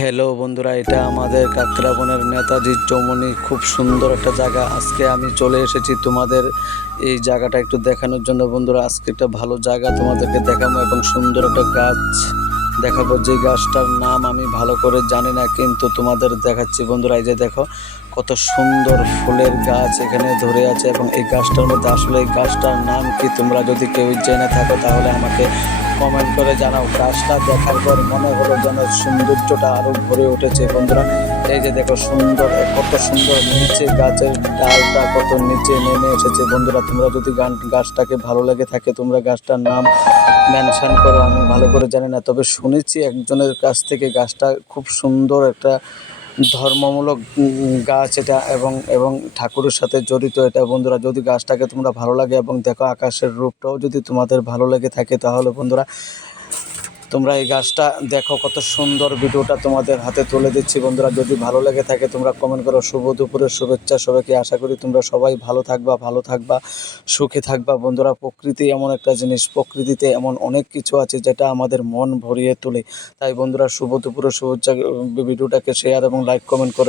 Hello বন্ধুরা, এটা আমাদের কাকরাবনের নেতাজি চৌমুহনী। খুব সুন্দর একটা জায়গা। আজকে আমি চলে এসেছি তোমাদের এই জায়গাটা একটু দেখানোর জন্য। বন্ধুরা, আজকে একটা ভালো জায়গা তোমাদেরকে দেখাবো এবং সুন্দর একটা গাছ দেখাবো। যে গাছটার নাম আমি ভালো করে জানি না, কিন্তু তোমাদের দেখাচ্ছি। বন্ধুরা, এই যে দেখো কত সুন্দর ফুলের গাছ এখানে ধরে আছে, এবং এই গাছটার মধ্যে আসলে এই গাছটার নাম কি তোমরা যদি কেউ জেনে থাকো তাহলে আমাকে কমেন্ট করে জানাও। গাছটা দেখার পর মনে হলো যেন সৌন্দর্যটা আরো ভরে উঠেছে। বন্ধুরা, এই যে দেখো সুন্দর, কত সুন্দর নিচে গাছের ডালটা কত নিচে নেমে এসেছে। বন্ধুরা, তোমরা যদি গাছটাকে ভালো লেগে থাকে তোমরা গাছটার নাম মেনশন করো। আমি ভালো করে জানি না, তবে শুনেছি একজনের কাছ থেকে গাছটা খুব সুন্দর একটা ধর্মমূলক গাছ এটা, এবং এবং ঠাকুরের সাথে জড়িত এটা। বন্ধুরা, যদি গাছটাকে তোমরা ভালো লাগে এবং দেখো আকাশের রূপটাও যদি তোমাদের ভালো লেগে থাকে তাহলে বন্ধুরা তোমরা এই গাছটা দেখো। কত সুন্দর ভিডিওটা তোমাদের হাতে তুলে দিচ্ছি। বন্ধুরা, যদি ভালো লেগে থাকে তোমরা কমেন্ট করো। শুভ দুপুরের শুভেচ্ছা সবাইকে। আশা করি তোমরা সবাই ভালো থাকবা, সুখে থাকবা। বন্ধুরা, প্রকৃতি এমন একটা জিনিস, প্রকৃতিতে এমন অনেক কিছু আছে যেটা আমাদের মন ভরিয়ে তোলে। তাই বন্ধুরা, শুভ দুপুরের শুভেচ্ছা। ভিডিওটাকে শেয়ার এবং লাইক কমেন্ট করে